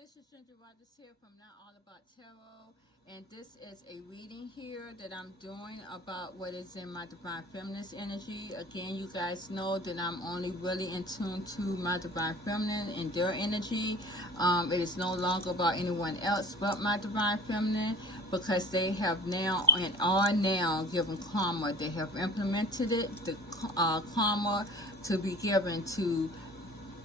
This is Ginger Rogers here from Not All About Tarot, and this is a reading here that I'm doing about what is in my Divine Feminist energy. Again, you guys know that I'm only really in tune to my Divine Feminine and their energy. It is no longer about anyone else but my Divine Feminine, because they have now and are now given karma. They have implemented it, the karma to be given to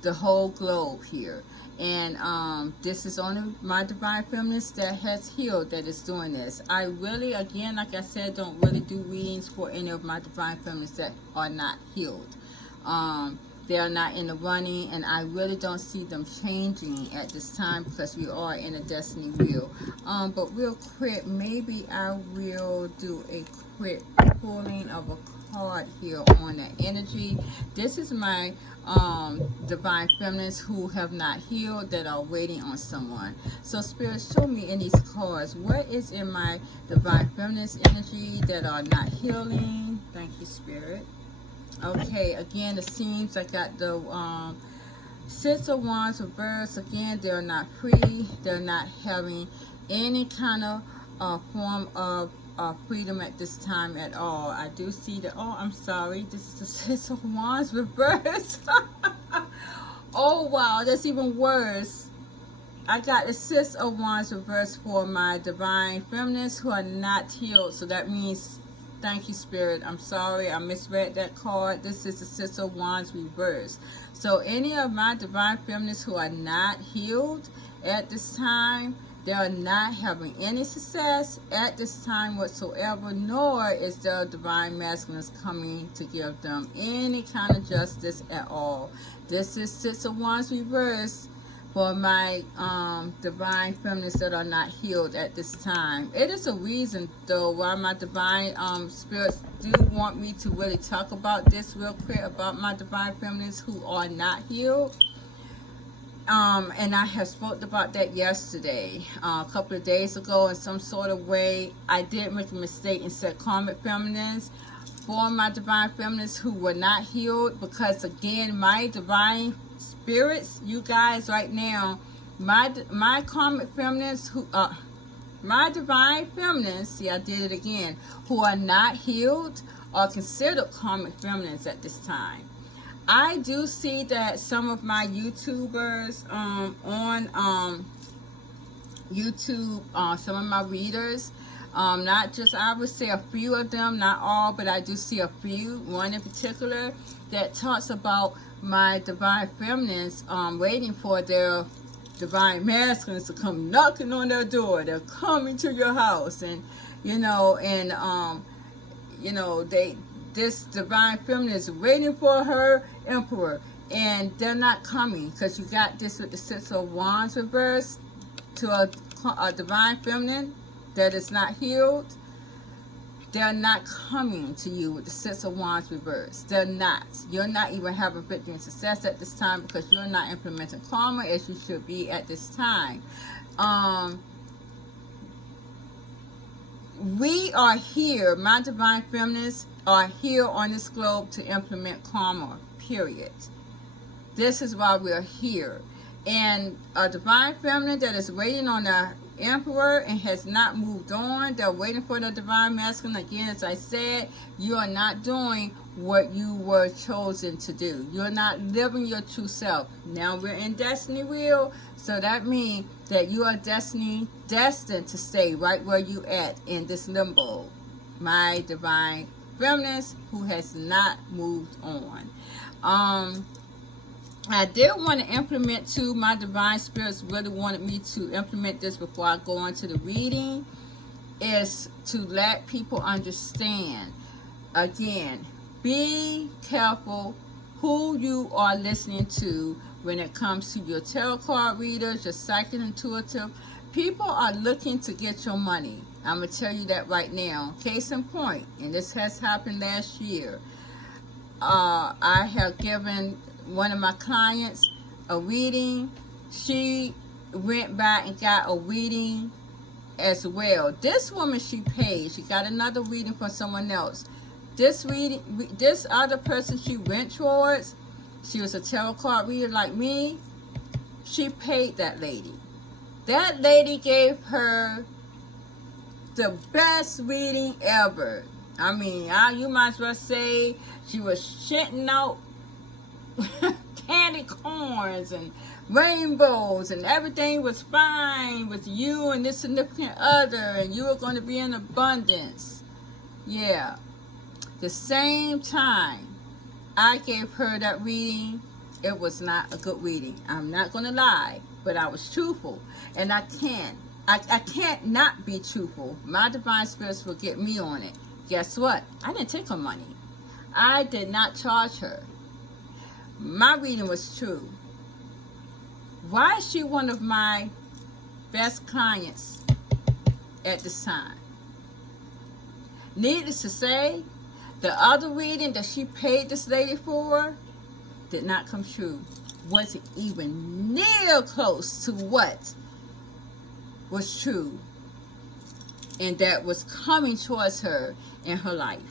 the whole globe here. And this is only my Divine Feminist that has healed that is doing this. I really, again, like I said, don't really do readings for any of my Divine Feminists that are not healed. They are not in the running, and I really don't see them changing at this time, because we are in a destiny wheel. But real quick, maybe I will do a quick pulling of a card here on that energy. This is my Divine Feminists who have not healed, that are waiting on someone. So Spirit, show me in these cards, what is in my Divine Feminist energy that are not healing? Thank you, Spirit. Okay, again, it seems I got the Six of Wands reversed. Again, they're not free. They're not having any kind of form of freedom at this time at all. I do see that. Oh, I'm sorry. This is the Six of Wands reversed. Oh, wow. That's even worse. I got the Six of Wands reversed for my Divine Feminists who are not healed. So that means, thank you, Spirit. I'm sorry, I misread that card. This is the Six of Wands reversed. So any of my Divine Feminists who are not healed at this time, they are not having any success at this time whatsoever, nor is their Divine Masculines coming to give them any kind of justice at all. This is Six of Wands reversed for my Divine Feminists that are not healed at this time. It is a reason, though, why my Divine Spirits do want me to really talk about this real quick, about my Divine Feminists who are not healed. And I have spoke about that yesterday, a couple of days ago, in some sort of way. I did make a mistake and said karmic feminines for my Divine Feminists who were not healed, because again, my Divine Spirits, you guys, right now, my karmic feminists who my Divine Feminists, see, I did it again, who are not healed are considered karmic feminines at this time. I do see that some of my YouTubers on YouTube, some of my readers, not just, I would say a few of them, not all, but I do see a few, one in particular, that talks about my Divine Feminines waiting for their Divine Masculines to come knocking on their door. They're coming to your house, and you know, this Divine Feminine is waiting for her Emperor, and they're not coming, because you got this with the Six of Wands reversed to a Divine Feminine that is not healed. They're not coming to you with the Six of Wands reversed. They're not. You're not even having victory and success at this time, because you're not implementing karma as you should be at this time. We are here, my Divine Feminists are here on this globe to implement karma, period. This is why we're here. And a Divine Feminine that is waiting on the Emperor and has not moved on, they're waiting for the Divine Masculine. Again, as I said, you are not doing what you were chosen to do. You're not living your true self. Now we're in Destiny Wheel, so that means that you are destined to stay right where you at in this limbo. My Divine Feminist who has not moved on. I did want to implement too, my Divine Spirits really wanted me to implement this before I go on to the reading, is to let people understand, again, be careful who you are listening to when it comes to your tarot card readers, your psychic intuitive. People are looking to get your money. I'm going to tell you that right now. Case in point, and this has happened last year. I have given one of my clients a reading. She went back and got a reading as well. This woman, she paid. She got another reading from someone else. This other person she went towards, she was a tarot card reader like me. She paid that lady. That lady gave her the best reading ever. I mean, you might as well say she was shitting out candy corns and rainbows, and everything was fine with you and this significant other, and you were going to be in abundance. Yeah. The same time I gave her that reading, it was not a good reading. I'm not going to lie, but I was truthful. And I can't not be truthful. My divine spirits will get me on it. Guess what? I didn't take her money. I did not charge her. My reading was true. Why is she one of my best clients at this time? Needless to say, the other reading that she paid this lady for did not come true. Wasn't even near close to what was true and that was coming towards her in her life.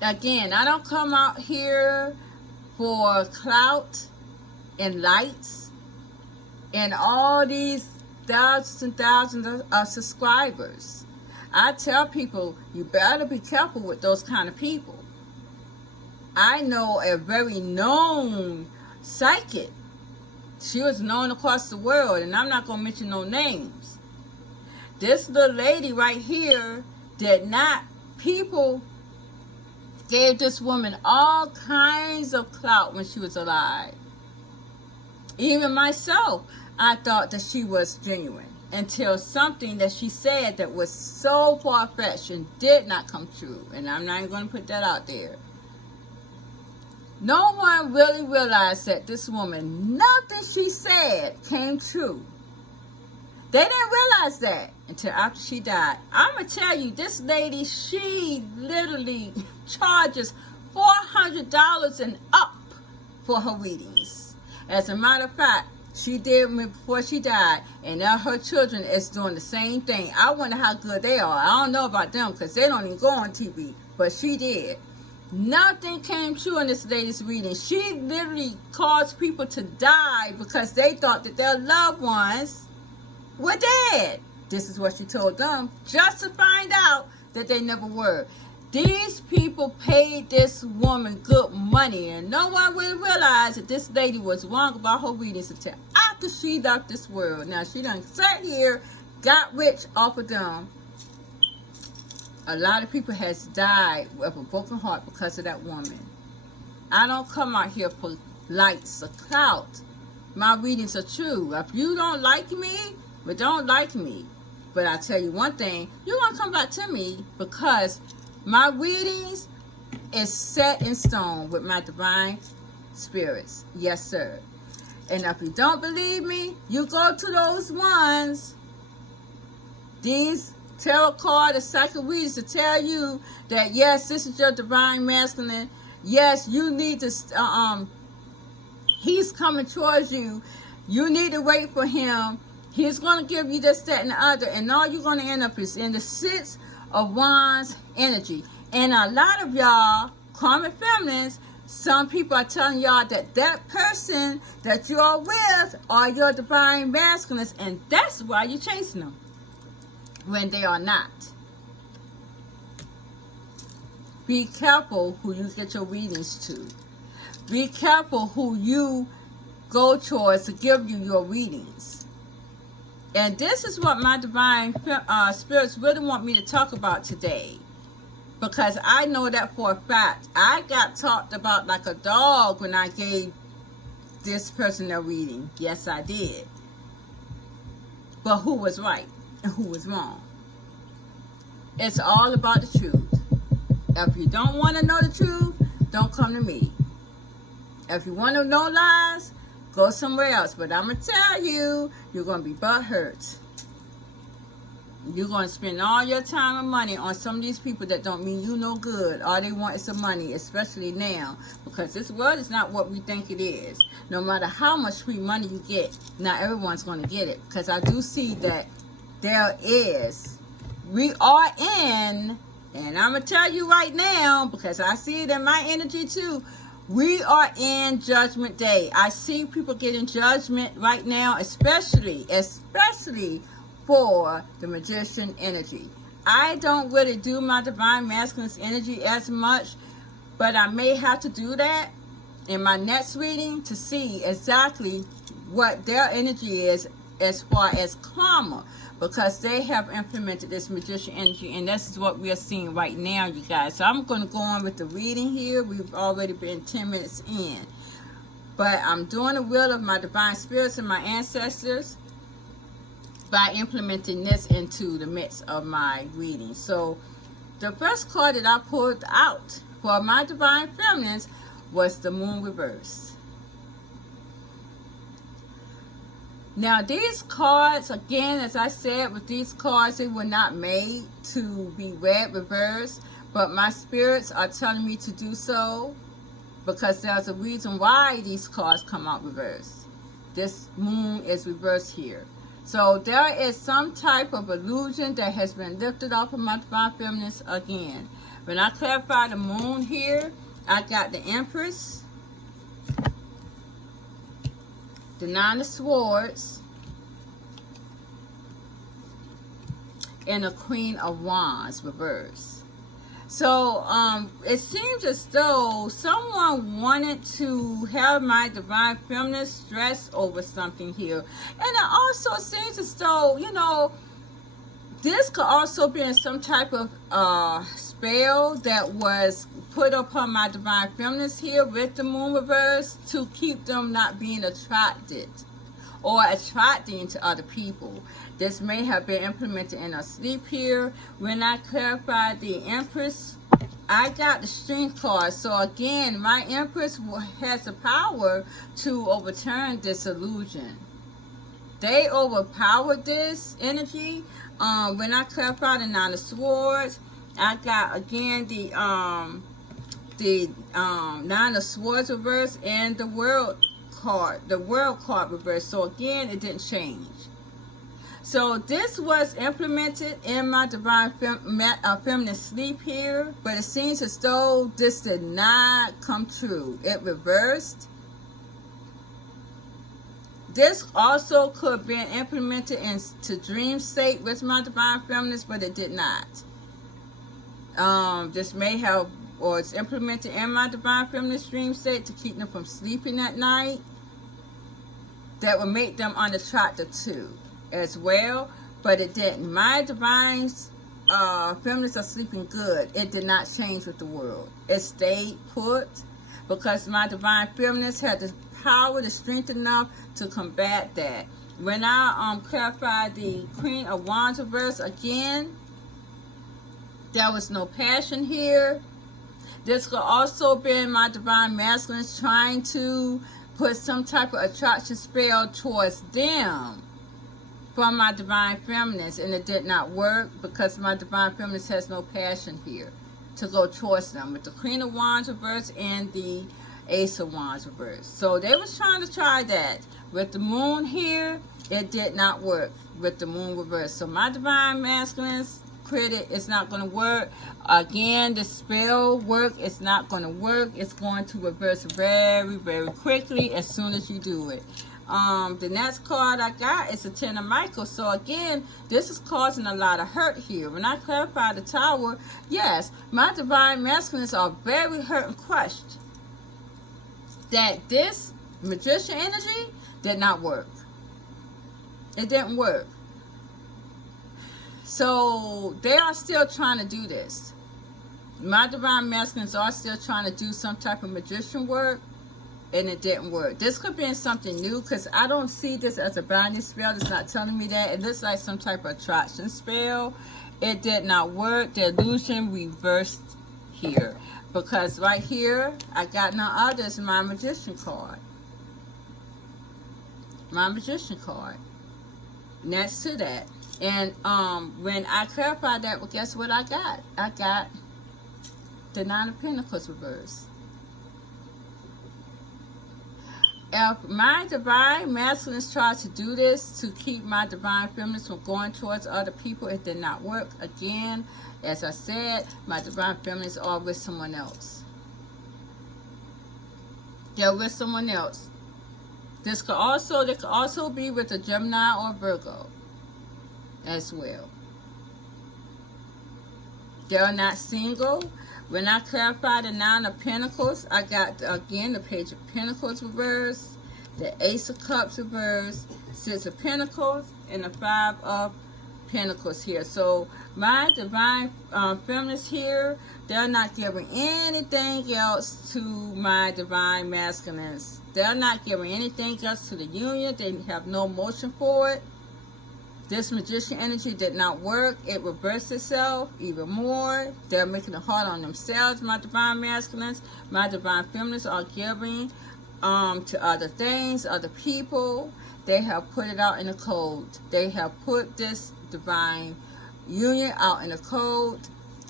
Again, I don't come out here for clout and lights and all these thousands and thousands of subscribers. I tell people, you better be careful with those kind of people. I know a very known psychic. She was known across the world, and I'm not going to mention no names. This little lady right here people gave this woman all kinds of clout when she was alive. Even myself, I thought that she was genuine until something that she said that was so far-fetched and did not come true. And I'm not going to put that out there. No one really realized that this woman, nothing she said came true. They didn't realize that until after she died. I'm going to tell you, this lady, she literally charges $400 and up for her readings. As a matter of fact, she did before she died, and now her children is doing the same thing. I wonder how good they are. I don't know about them because they don't even go on TV, but she did. Nothing came true in this lady's reading. She literally caused people to die because they thought that their loved ones were dead. This is what she told them, just to find out that they never were. These people paid this woman good money, and no one would realize that this lady was wrong about her readings until after she left this world. Now, she done sat here, got rich off of them. A lot of people has died with a broken heart because of that woman. I don't come out here for lights or clout. My readings are true. If you don't like me, but don't like me. But I tell you one thing, you're going to come back to me because my readings is set in stone with my divine spirits. Yes, sir. And if you don't believe me, you go to those ones. These tarot card or psychic readers to tell you that, yes, this is your divine masculine. Yes, you need to, he's coming towards you. You need to wait for him. He's going to give you this, that, and the other. And all you're going to end up is in the Six of Wands energy. And a lot of y'all, karmic feminines, some people are telling y'all that that person that you are with are your divine masculines. And that's why you're chasing them when they are not. Be careful who you get your readings to. Be careful who you go towards to give you your readings. And this is what my divine spirits really want me to talk about today. Because I know that for a fact. I got talked about like a dog when I gave this person a reading. Yes, I did. But who was right and who was wrong? It's all about the truth. If you don't want to know the truth, don't come to me. If you want to know lies, go somewhere else. But I'm going to tell you, you're going to be butthurt. You're going to spend all your time and money on some of these people that don't mean you no good. All they want is some money, especially now. Because this world is not what we think it is. No matter how much free money you get, not everyone's going to get it. Because I do see that we are in, and I'm going to tell you right now, because I see it in my energy too, We are in Judgment Day. I see people getting judgment right now, especially for the Magician energy. I don't really do my Divine Masculine's energy as much, but I may have to do that in my next reading to see exactly what their energy is as far as karma, because they have implemented this Magician energy, and this is what we are seeing right now, you guys. So I'm going to go on with the reading here. We've already been 10 minutes in, but I'm doing the will of my divine spirits and my ancestors by implementing this into the midst of my reading. So the first card that I pulled out for my divine feminines was the Moon reverse. Now these cards, again, as I said, with these cards, they were not made to be read reversed, but my spirits are telling me to do so because there's a reason why these cards come out reversed. This Moon is reversed here. So there is some type of illusion that has been lifted off of my divine feminines again. When I clarify the Moon here, I got the Empress, the Nine of Swords, and the Queen of Wands reversed. So it seems as though someone wanted to have my divine feminine stress over something here. And it also seems as though, you know, this could also be in some type of spell that was put upon my divine feminines here with the Moon reverse to keep them not being attracted or attracting to other people. This may have been implemented in a sleep here. When I clarified the Empress, I got the Strength card. So again, my Empress has the power to overturn this illusion. They overpowered this energy. When I clarified the Nine of Swords, I got again the Nine of Swords reverse and the World card reverse. So again, it didn't change. So this was implemented in my divine feminine sleep here, but it seems as though this did not come true. It reversed. This also could have been implemented into dream state with my divine feminines, but it did not. This may have, or it's implemented in my divine feminine dream state to keep them from sleeping at night. That would make them unattractive too, as well, but it didn't. My divine feminines are sleeping good. It did not change with the world. It stayed put because my divine feminines had the power, the strength enough to combat that. When I clarified the Queen of Wands reverse again, there was no passion here. This could also be my divine masculines trying to put some type of attraction spell towards them from my divine feminines, and it did not work because my divine feminines has no passion here to go towards them with the Queen of Wands reverse and the Ace of Wands reverse. So they was trying to try that with the Moon here. It did not work with the Moon reverse. So my divine masculines credit is not going to work. Again, the spell work is not going to work. It's going to reverse very, very quickly as soon as you do it. The next card I got is a Ten of Michael. So again, this is causing a lot of hurt here. When I clarify the Tower, yes, my divine masculines are very hurt and crushed that this Magician energy did not work. It didn't work. So they are still trying to do this. My divine masculines are still trying to do some type of magician work, and it didn't work. This could be something new because I don't see this as a binding spell. It's not telling me that. It looks like some type of attraction spell. It did not work. The illusion reversed here because right here I got none other than my magician card. My magician card next to that. And when I clarified that, well, guess what I got? I got the Nine of Pentacles reversed. If my divine masculines tried to do this to keep my divine feminines from going towards other people, it did not work. Again, as I said, my divine feminines are with someone else. They're with someone else. They could also be with a Gemini or Virgo as well. They're not single. When I clarify the Nine of Pentacles, I got, again, the Page of Pentacles reversed, the Ace of Cups reversed, Six of Pentacles, and the Five of Pentacles here. So my divine feminists here, they're not giving anything else to my divine masculines. They're not giving anything else to the union. They have no motion for it. This magician energy did not work. It reversed itself even more. They're making it hard on themselves, my divine masculines. My divine feminists are giving to other things, other people. They have put it out in the code. They have put this divine union out in the code.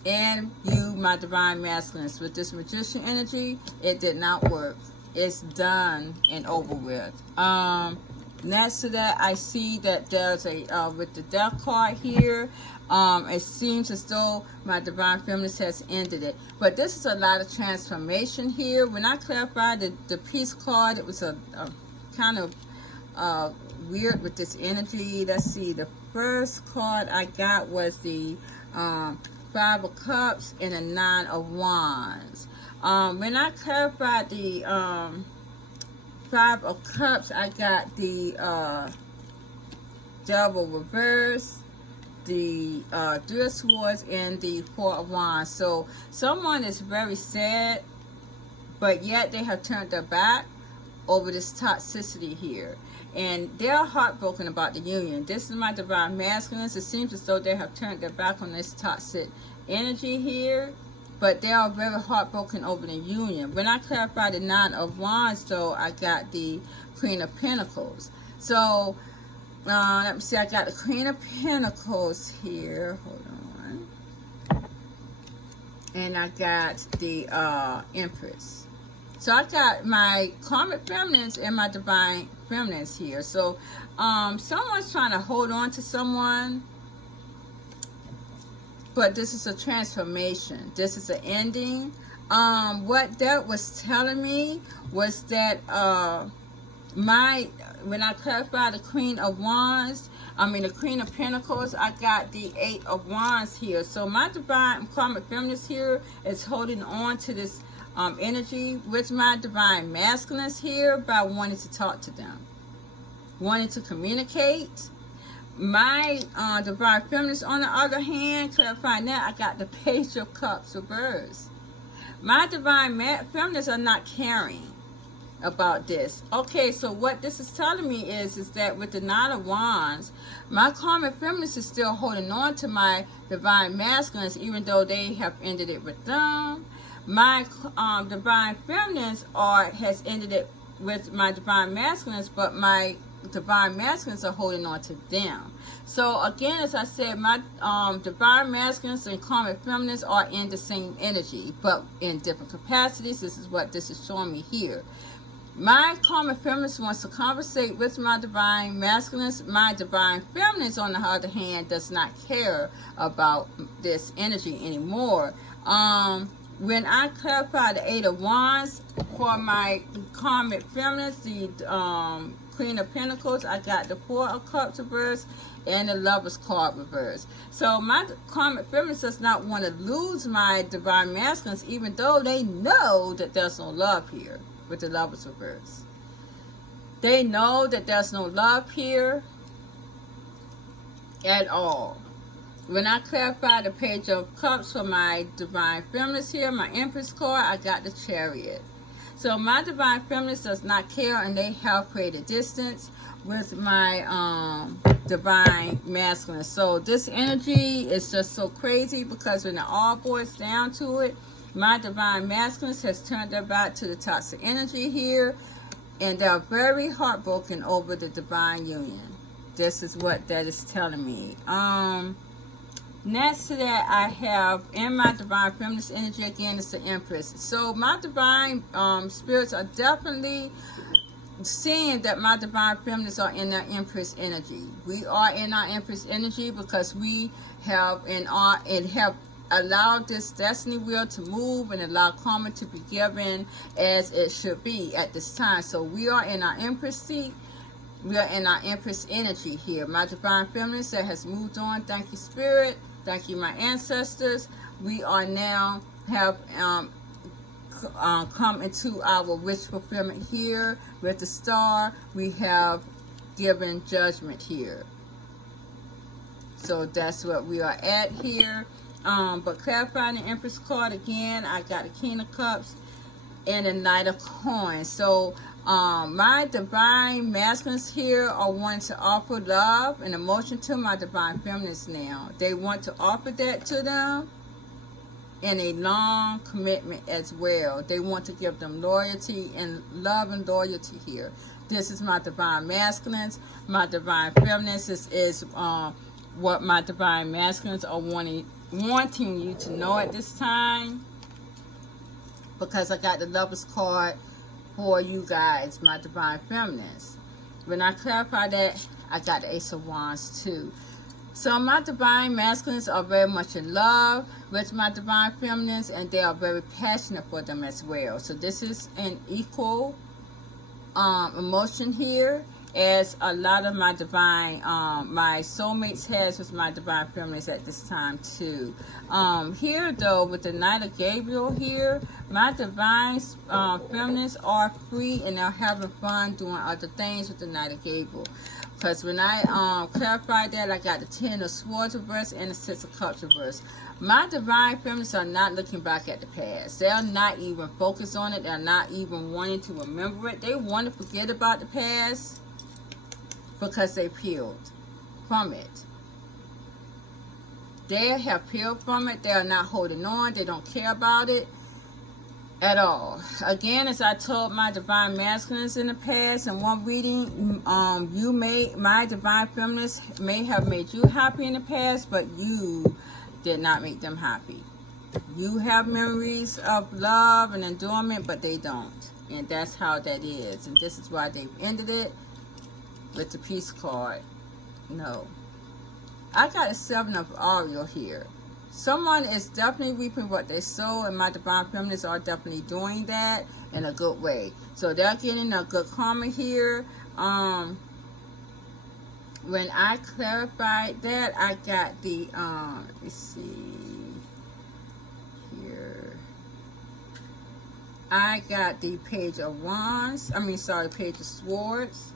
And you, my divine masculines, with this magician energy, it did not work. It's done and over with. Next to that, I see that there's a, with the death card here, it seems as though my divine feminist has ended it. But this is a lot of transformation here. When I clarified the peace card, it was a kind of weird with this energy. Let's see, the first card I got was the Five of Cups and the Nine of Wands. When I clarified the Five of Cups, I got the Devil reverse, the Three of Swords, and the Four of Wands. So someone is very sad, but yet they have turned their back over this toxicity here. And they're heartbroken about the union. This is my divine masculines. It seems as though they have turned their back on this toxic energy here. But they are very heartbroken over the union. When I clarify the Nine of Wands, though, I got the Queen of Pentacles. So, let me see. I got the Queen of Pentacles here. Hold on. And I got the Empress. So, I got my karmic feminines and my divine feminines here. So, someone's trying to hold on to someone. But this is a transformation. This is an ending. What that was telling me was that when I clarified the Queen of Wands, the Queen of Pentacles, I got the Eight of Wands here. So my divine karmic feminist here is holding on to this energy with my divine masculines here by wanting to talk to them, wanting to communicate. My divine feminist, on the other hand, clarifying that, I got the Page of Cups reversed. My divine feminists are not caring about this. Okay, so what this is telling me is that with the Nine of Wands, my karmic feminist is still holding on to my divine masculines, even though they have ended it with them. My divine feminist has ended it with my divine masculines, but my divine masculines are holding on to them. So again, as I said, my divine masculines and karmic feminists are in the same energy, but in different capacities. This is what this is showing me here. My karmic feminist wants to conversate with my divine masculines. My divine feminist, on the other hand, does not care about this energy anymore. When I clarify the Eight of Wands for my karmic feminist, the Queen of Pentacles, I got the Four of Cups reversed and the Lover's card reversed. So my karmic feminist does not want to lose my divine masculines, even though they know that there's no love here with the Lover's reverse. They know that there's no love here at all. When I clarify the Page of Cups for my divine feminist here, my Empress card, I got the Chariot. So my divine feminist does not care, and they have created distance with my divine masculine. So this energy is just so crazy, because when it all boils down to it, my divine masculine has turned their back to the toxic energy here, and they're very heartbroken over the divine union. This is what that is telling me. Next to that, I have in my divine feminist energy, again, it's the Empress. So my divine spirits are definitely seeing that my divine feminists are in their Empress energy. We are in our Empress energy because we have allow this destiny wheel to move and allow karma to be given as it should be at this time. So we are in our Empress seat. We are in our Empress energy here. My divine feminine that has moved on. Thank you, Spirit. Thank you, my ancestors. We are now have come into our wish fulfillment here with the star. We have given judgment here. So that's what we are at here. But clarifying the Empress card again, I got the King of Cups and the Knight of Coins. So my divine masculines here are wanting to offer love and emotion to my divine feminines now. They want to offer that to them in a long commitment as well. They want to give them loyalty and love and loyalty here. This is my divine masculines. My divine feminines is what my divine masculines are wanting you to know at this time, because I got the Lovers card for you guys, my divine feminines. When I clarify that, I got the Ace of Wands too. So my divine masculines are very much in love with my divine feminines, and they are very passionate for them as well. So this is an equal emotion here, as a lot of my divine my soulmates has with my divine feminines at this time too. Here though, with the Knight of Gabriel here, my divine feminines are free and they're having fun doing other things with the Knight of Gabriel. Because when I clarified that, I got the Ten of Swords reverse and the Six of Cups reverse. My divine feminines are not looking back at the past. They're not even focused on it. They're not even wanting to remember it. They want to forget about the past because they peeled from it. They have peeled from it. They are not holding on. They don't care about it at all. Again, as I told my divine masculines in the past in one reading, my divine feminines may have made you happy in the past, but you did not make them happy. You have memories of love and endearment, but they don't. And that's how that is. And this is why they've ended it with the Peace card. No. I got a Seven of Ariel here. Someone is definitely reaping what they sow, and my divine feminines are definitely doing that in a good way. So they're getting a good karma here. When I clarified that, I got the, let's see here. I got the Page of Wands. Page of Swords.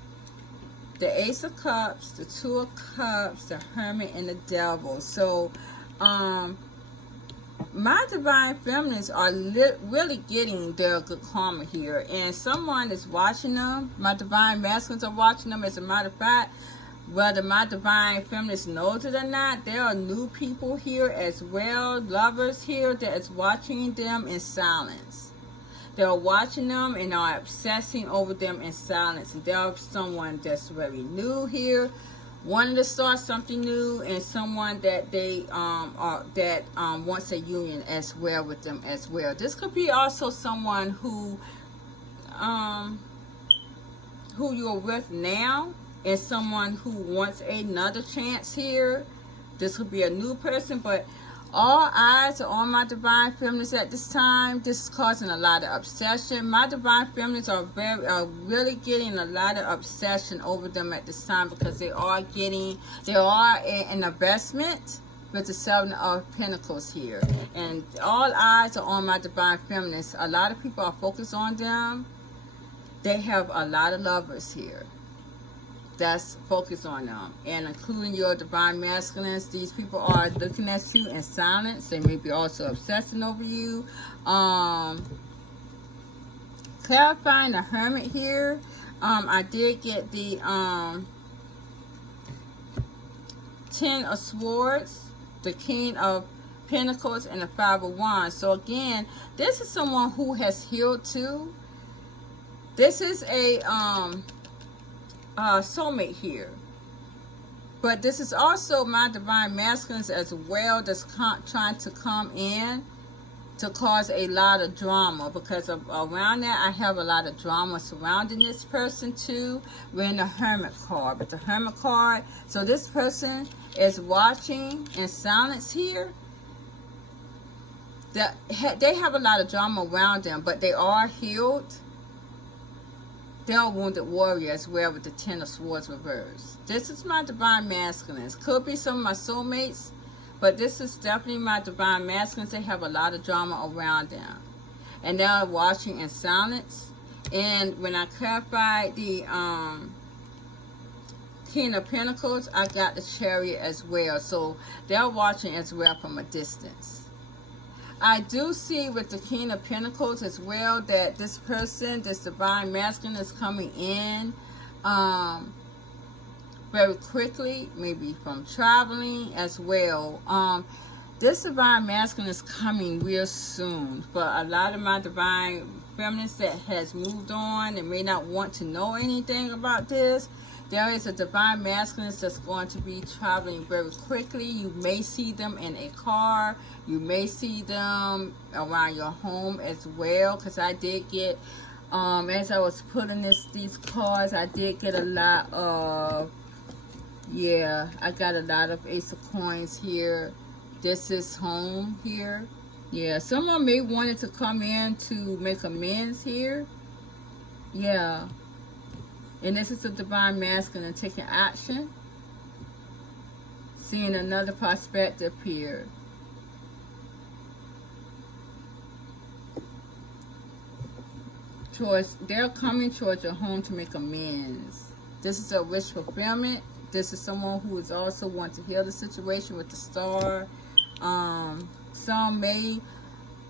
The Ace of Cups, the Two of Cups, the Hermit, and the Devil. So, my divine feminines are really getting their good karma here, and someone is watching them. My divine masculines are watching them. As a matter of fact, whether my divine feminines knows it or not, there are new people here as well, lovers here, that is watching them in silence. They're watching them and are obsessing over them in silence. And there's someone that's very new here, wanting to start something new, and someone that they wants a union as well with them as well. This could be also someone who you're with now, and someone who wants another chance here. This could be a new person, but all eyes are on my divine feminines at this time. This is causing a lot of obsession. My divine feminines are really getting a lot of obsession over them at this time, because they are an investment with the Seven of Pentacles here. And all eyes are on my divine feminines. A lot of people are focused on them. They have a lot of lovers here that's focused on them, and including your divine masculines. These people are looking at you in silence. They may be also obsessing over you. Clarifying the Hermit here, I did get the Ten of Swords, the King of Pentacles, and the Five of Wands. So again, this is someone who has healed too. This is a soulmate here, but this is also my divine masculines as well, that's trying to come in to cause a lot of drama, because around that I have a lot of drama surrounding this person too. We're in the Hermit card, but the Hermit card, so this person is watching in silence here, they have a lot of drama around them, but they are healed. They're a wounded warrior as well with the Ten of Swords reversed. This is my divine masculines. Could be some of my soulmates, but this is definitely my divine masculines. They have a lot of drama around them. And they're watching in silence. And when I clarified the King of Pentacles, I got the Chariot as well. So they're watching as well from a distance. I do see with the King of Pentacles as well that this person, this divine masculine, is coming in very quickly, maybe from traveling as well. This divine masculine is coming real soon. For a lot of my divine feminines that has moved on and may not want to know anything about this, there is a divine masculine that's going to be traveling very quickly. You may see them in a car. You may see them around your home as well. Because I did get, as I was putting these cards, I did get a lot of, yeah, I got a lot of Ace of Coins here. This is home here. Yeah, someone may wanted to come in to make amends here. Yeah. And this is a divine masculine taking action. Seeing another perspective here. They're coming towards your home to make amends. This is a wish fulfillment. This is someone who is also want to heal the situation with the star. Some may,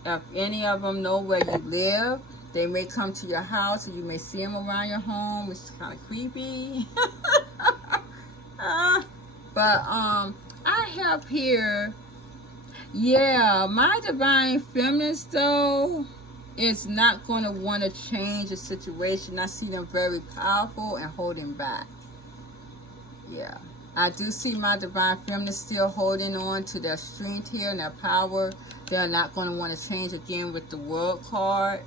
if any of them know where you live, they may come to your house and you may see them around your home, which is kind of creepy. But I have here, yeah, my divine feminines though is not going to want to change the situation. I see them very powerful and holding back. Yeah, I do see my divine feminines still holding on to their strength here and their power. They're not going to want to change again with the World card.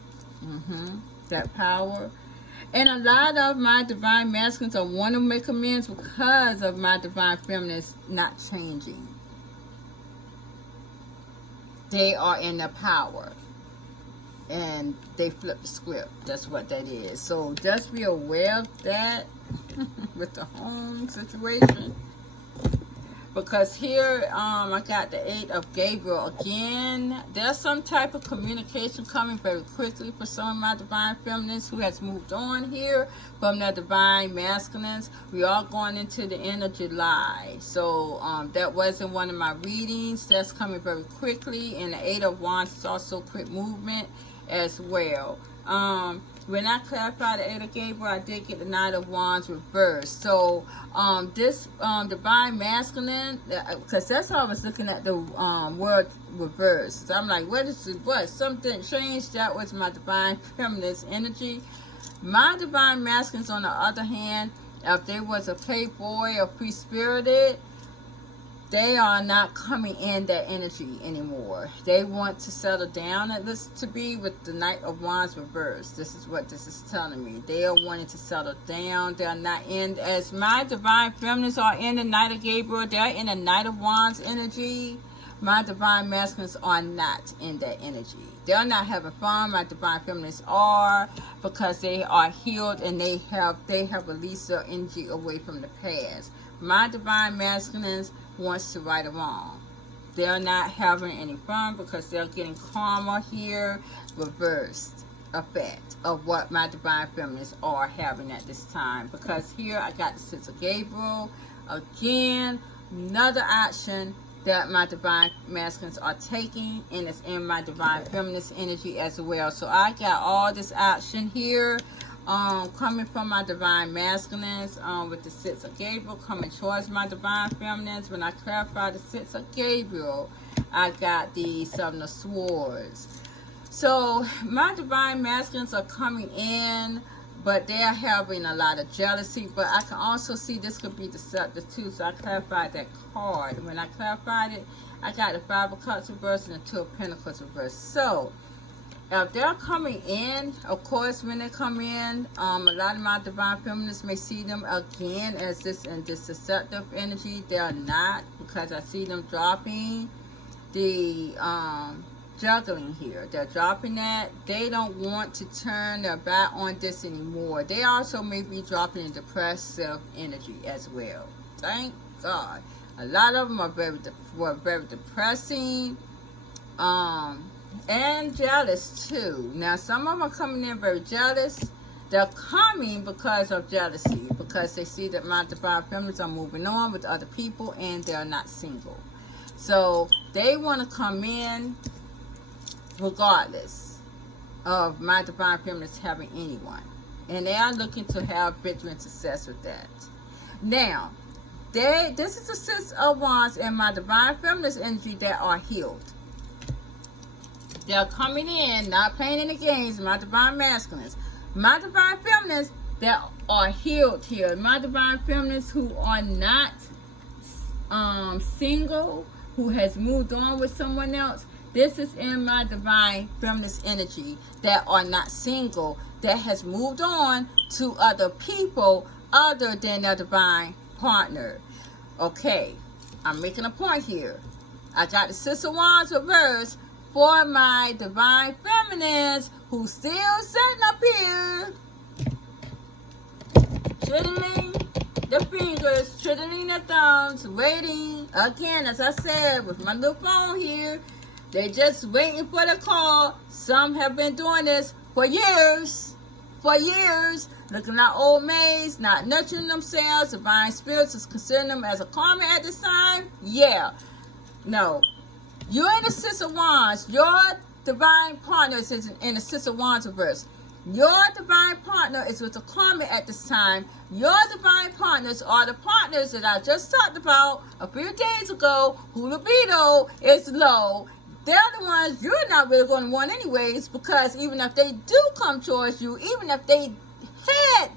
That power. And a lot of my divine masculines are want to make amends because of my divine feminines not changing. They are in their power. And they flip the script. That's what that is. So just be aware of that with the home situation. Because here, I got the 8 of Gabriel again. There's some type of communication coming very quickly for some of my divine feminines who has moved on here from their divine masculines. We are going into the end of July. So that wasn't one of my readings. That's coming very quickly. And the 8 of Wands is also quick movement as well. When I clarified the 8 of Gabriel, I did get the 9 of Wands reversed. So this divine masculine, because that's how I was looking at the word reversed. So I'm like, what is it? What? Something changed. That was my divine feminine energy. My divine masculines, on the other hand, if they was a playboy or free-spirited, they are not coming in that energy anymore. They want to settle down, at least to be, with the Knight of Wands reversed. This is what this is telling me. They are wanting to settle down. They're not in, as my divine feminines are in the Knight of Gabriel, they're in the Knight of Wands energy. My divine masculines are not in that energy. They're not having fun. My divine feminines are, because they are healed and they have released their energy away from the past. My divine masculines wants to right or wrong. They're not having any fun because they're getting karma here, reversed effect of what my divine feminines are having at this time. Because here I got the 6 of Gabriel. Again, another action that my divine masculines are taking, and it's in my divine feminist energy as well. So I got all this action here coming from my divine masculines with the 6 of Gabriel coming towards my divine feminines. When I clarify the 6 of Gabriel, I got the 7 of Swords. So my divine masculines are coming in, but they're having a lot of jealousy. But I can also see this could be deceptive too. So I clarified that card. When I clarified it, I got the 5 of Cups reversed and the 2 of Pentacles reversed. So if they're coming in, of course, when they come in, a lot of my divine feminists may see them again as this in this deceptive energy. They're not, because I see them dropping the juggling here. They're dropping that. They don't want to turn their back on this anymore. They also may be dropping in depressive energy as well. Thank God. A lot of them are very depressing, and jealous too. Now, some of them are coming in very jealous. They're coming because of jealousy, because they see that my divine feminines are moving on with other people and they're not single. So they want to come in regardless of my divine feminines having anyone. And they are looking to have victory and success with that. Now, this is the Six of Wands and my divine feminines energy that are healed. They're coming in, not playing any games, my divine masculines. My divine feminines that are healed here. My divine feminines who are not single, who has moved on with someone else. This is in my divine feminist energy that are not single, that has moved on to other people other than their divine partner. Okay, I'm making a point here. I got the Six of Wands reversed for my divine feminines who still sitting up here twiddling the fingers, twiddling their thumbs, waiting. Again, as I said, with my little phone here, they just waiting for the call. Some have been doing this for years. Looking at old maids, not nurturing themselves. Divine spirits is considering them as a karma at this time. Yeah. No. You're in the Six of Wands. Your divine partner is in the Six of Wands reverse. Your divine partner is with the karma at this time. Your divine partners are the partners that I just talked about a few days ago, who libido is low. They're the ones you're not really going to want anyways, because even if they do come towards you, even if they had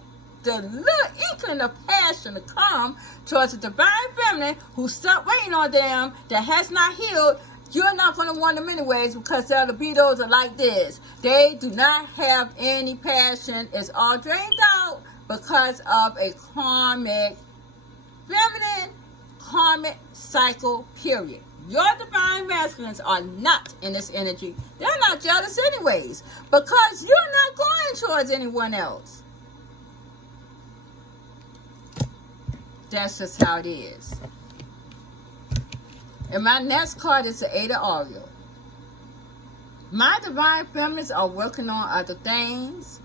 the little inkling of passion to come towards the divine feminine who's stuck waiting on them, that has not healed, you're not going to want them anyways, because their libidos are like this. They do not have any passion. It's all drained out because of a karmic cycle, period. Your divine masculines are not in this energy. They're not jealous anyways, because you're not going towards anyone else. That's just how it is. And my next card is the Eight of Orioles. My divine feminines are working on other things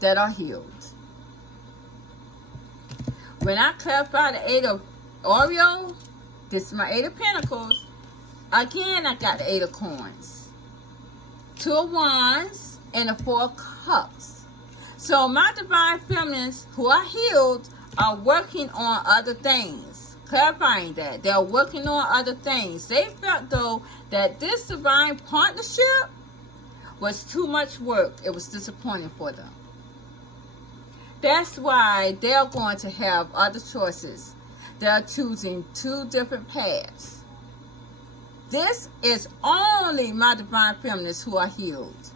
that are healed. When I clarify the Eight of Orioles, this is my Eight of Pentacles. Again, I got the Eight of Coins, Two of Wands, and the Four of Cups. So my divine feminines who are healed are working on other things. Clarifying that. They're working on other things. They felt, though, that this divine partnership was too much work. It was disappointing for them. That's why they're going to have other choices. They're choosing two different paths. This is only my divine feminists who are healed.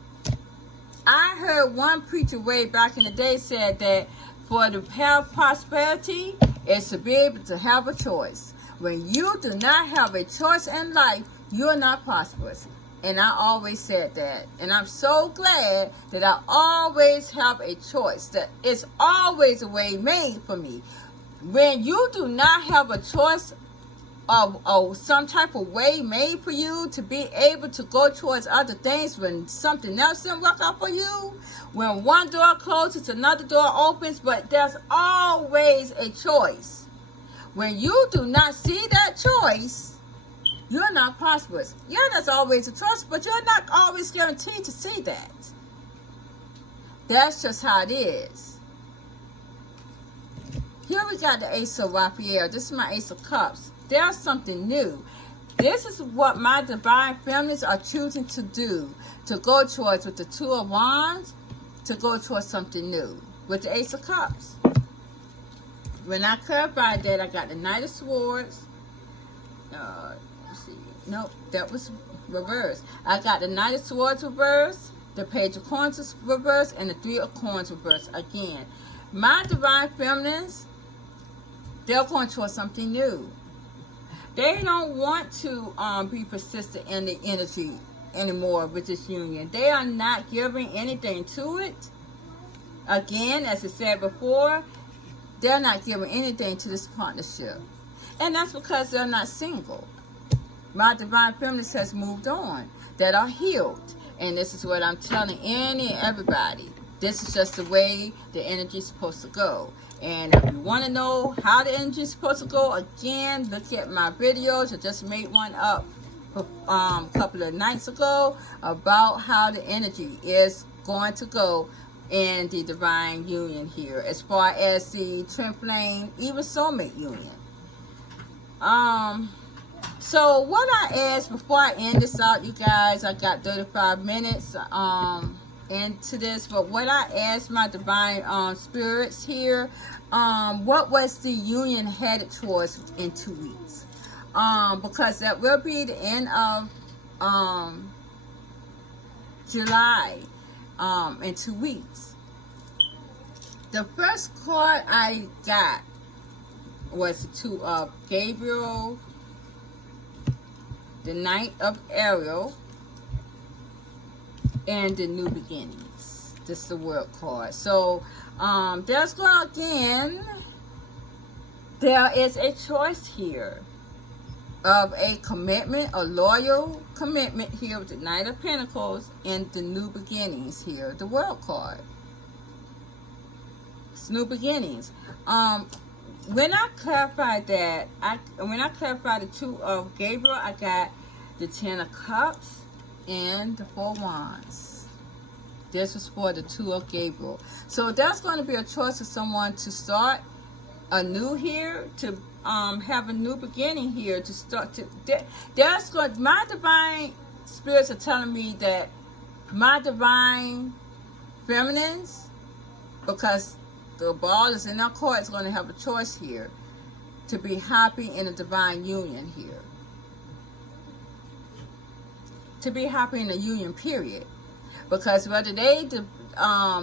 I heard one preacher way back in the day said that for the path of prosperity is to be able to have a choice. When you do not have a choice in life, you're not prosperous. And I always said that. And I'm so glad that I always have a choice. That it's always a way made for me. When you do not have a choice of some type of way made for you to be able to go towards other things, when something else doesn't work out for you, when one door closes, another door opens, but there's always a choice. When you do not see that choice, you're not prosperous. Yeah, there's always a choice, but you're not always guaranteed to see that. That's just how it is. Here we got the Ace of Raphael. This is my Ace of Cups. There's something new. This is what my divine feminists are choosing to do. To go towards with the Two of Wands. To go towards something new. With the Ace of Cups. When I clarified that, I got the Knight of Swords. Let's see. Nope, that was reversed. I got the Knight of Swords reversed. The Page of Coins is reversed. And the Three of Coins reversed again. My divine feminists, they're going towards something new. They don't want to be persistent in the energy anymore with this union. They are not giving anything to it. Again, as I said before, they're not giving anything to this partnership. And that's because they're not single. My divine feminist has moved on, that are healed. And this is what I'm telling any and everybody. This is just the way the energy is supposed to go. And if you want to know how the energy is supposed to go, again, look at my videos. I just made one up a couple of nights ago about how the energy is going to go in the divine union here, as far as the twin flame, even soulmate union. So what I asked before I end this out, you guys, I got 35 minutes into this, but what I asked my divine spirits here, what was the union headed towards in 2 weeks? Because that will be the end of July, in 2 weeks. The first card I got was the Two of Gabriel, the Knight of Ariel, and the New Beginnings. This is the World card. So there's going again, there is a choice here of a commitment, a loyal commitment here with the Knight of Pentacles and the New Beginnings here, the World card. It's New Beginnings. When I clarified that, when I clarified the Two of Gabriel, I got the Ten of Cups and the Four Wands. This was for the Two of Gabriel. So that's going to be a choice of someone to start anew here, to have a new beginning here, to start to. That's good. My divine spirits are telling me that my divine feminines, because the ball is in our court, is going to have a choice here to be happy in a divine union here. To be happy in a union, period. Because whether they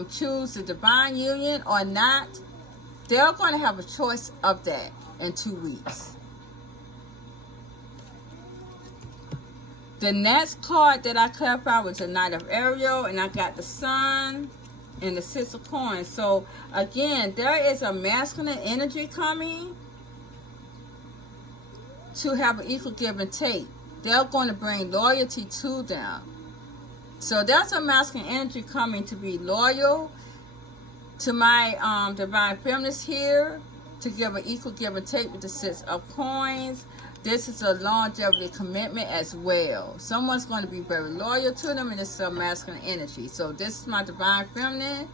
choose the divine union or not, they're going to have a choice of that in 2 weeks. The next card that I clarified was the Knight of Ariel, and I got the Sun and the Six of Coins. So again, there is a masculine energy coming to have an equal give and take. They're going to bring loyalty to them. So that's a masculine energy coming to be loyal to my divine feminist here, to give an equal give and take with the Six of Coins. This is a longevity commitment as well. Someone's going to be very loyal to them, and this is a masculine energy. So this is my divine feminine.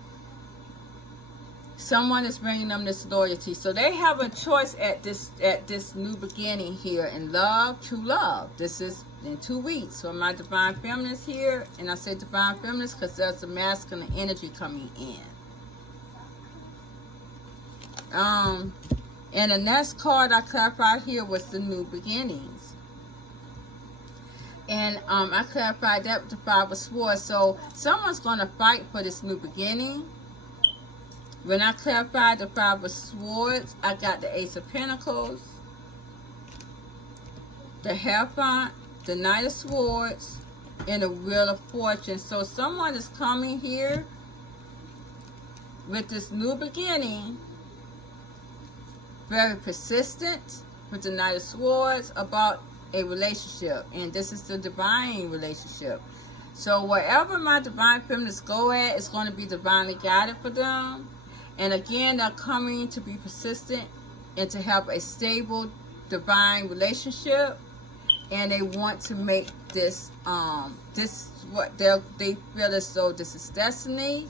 Someone is bringing them this loyalty. So they have a choice at this new beginning here in love, true love. This is in 2 weeks. So my divine feminist here, and I say divine feminist because there's a masculine energy coming in. And the next card I clarified here was the New Beginnings. And I clarified that with the Five of Swords. So someone's going to fight for this new beginning. When I clarified the Five of Swords, I got the Ace of Pentacles, the Hierophant, the Knight of Swords, and the Wheel of Fortune. So someone is coming here with this new beginning, very persistent with the Knight of Swords about a relationship, and this is the divine relationship. So wherever my divine feminists go at, it's going to be divinely guided for them. And again, they're coming to be persistent and to have a stable divine relationship, and they want to make this this is what they feel as though this is destiny,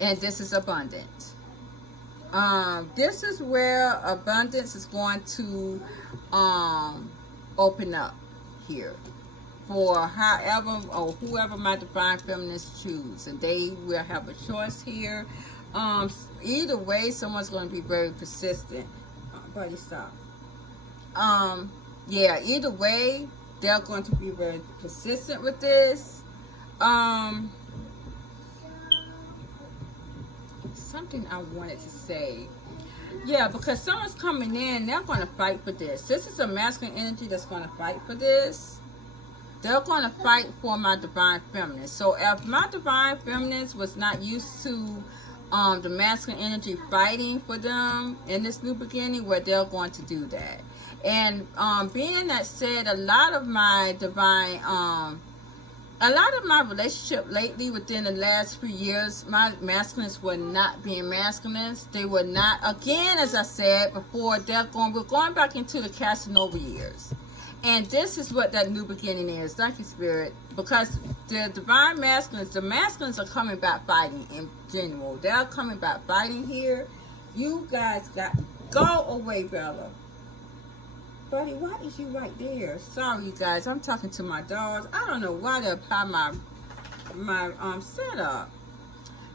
and this is abundant. This is where abundance is going to open up here for however or whoever my divine feminists choose, and they will have a choice here. Either way, someone's going to be very persistent. Buddy, stop. Yeah, either way, they're going to be very persistent with this. Something I wanted to say. Yeah, because someone's coming in, they're going to fight for this. This is a masculine energy that's going to fight for this. They're going to fight for my divine feminine. So if my divine feminine was not used to the masculine energy fighting for them in this new beginning, where they're going to do that. And being that said, a lot of my relationship lately within the last few years, my masculines were not being masculines. They were not, again, as I said before, we're going back into the Casanova years. And this is what that new beginning is. Thank you, Spirit. Because the divine masculines, the masculines are coming back fighting in general. They're coming back fighting here. You guys got to go away, Bella. Buddy, why is you right there? Sorry, you guys. I'm talking to my dogs. I don't know why they apply my setup.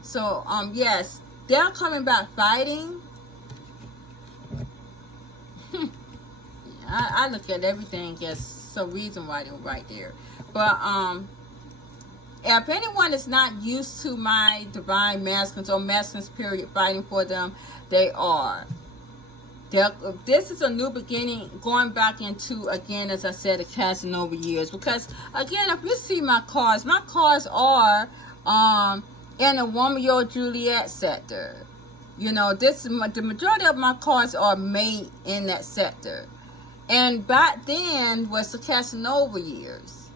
So, yes. They're coming back fighting. I look at everything as some reason why they're right there. But if anyone is not used to my divine masculines or masculines period fighting for them, they are. This is a new beginning, going back into, again, as I said, the Casanova years. Because again, if you see my cards are in the Romeo Juliet sector. You know, the majority of my cards are made in that sector. And back then was the Casanova years.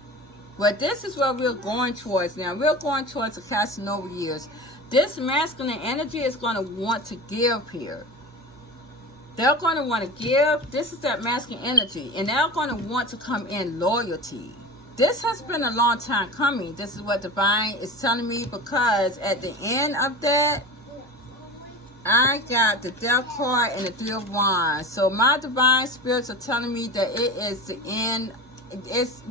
But this is where we're going towards now. We're going towards the Casanova years. This masculine energy is going to want to give here. They're going to want to give. This is that masculine energy. And they're going to want to come in loyalty. This has been a long time coming. This is what Divine is telling me, because at the end of that, I got the Death card and the Three of Wands. So my divine spirits are telling me that it is the end. It's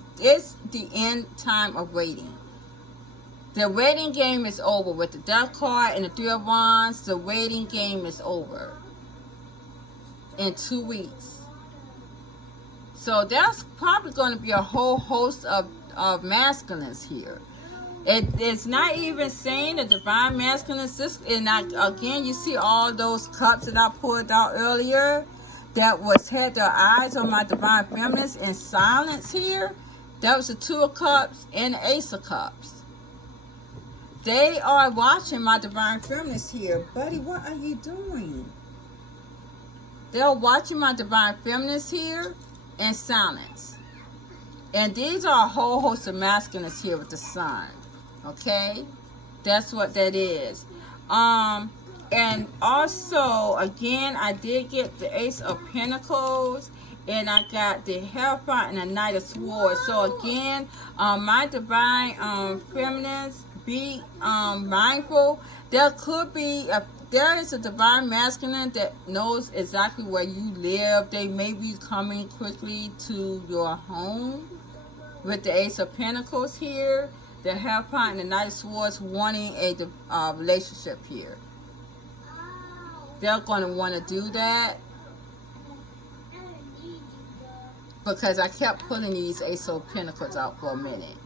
the end time of waiting. The waiting game is over. With the Death card and the Three of Wands, the waiting game is over. In 2 weeks. So that's probably going to be a whole host of masculines here. It's not even saying the divine masculines. Again, you see all those cups that I pulled out earlier that had their eyes on my divine feminines in silence here. That was the Two of Cups and the Ace of Cups. They are watching my divine feminines here. Buddy, what are you doing? They're watching my divine feminines here in silence. And these are a whole host of masculines here with the sun. Okay? That's what that is. And also, again, I did get the Ace of Pentacles. And I got the Hierophant and the Knight of Swords. So again, my divine feminines, be mindful. There could be there is a divine masculine that knows exactly where you live. They may be coming quickly to your home with the Ace of Pentacles here. The Hierophant and the Knight of Swords wanting a relationship here. They're going to want to do that. Because I kept pulling these Ace of Pentacles out for a minute.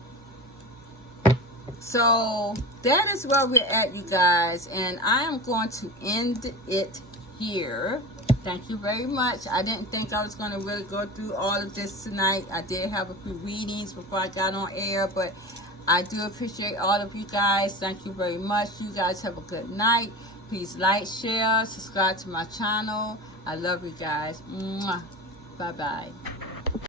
So that is where we're at, you guys, and I am going to end it here. Thank you very much. I didn't think I was going to really go through all of this tonight. I did have a few readings before I got on air, but I do appreciate all of you guys. Thank you very much. You guys have a good night. Please like, share, subscribe to my channel. I love you guys. Mwah. Bye-bye.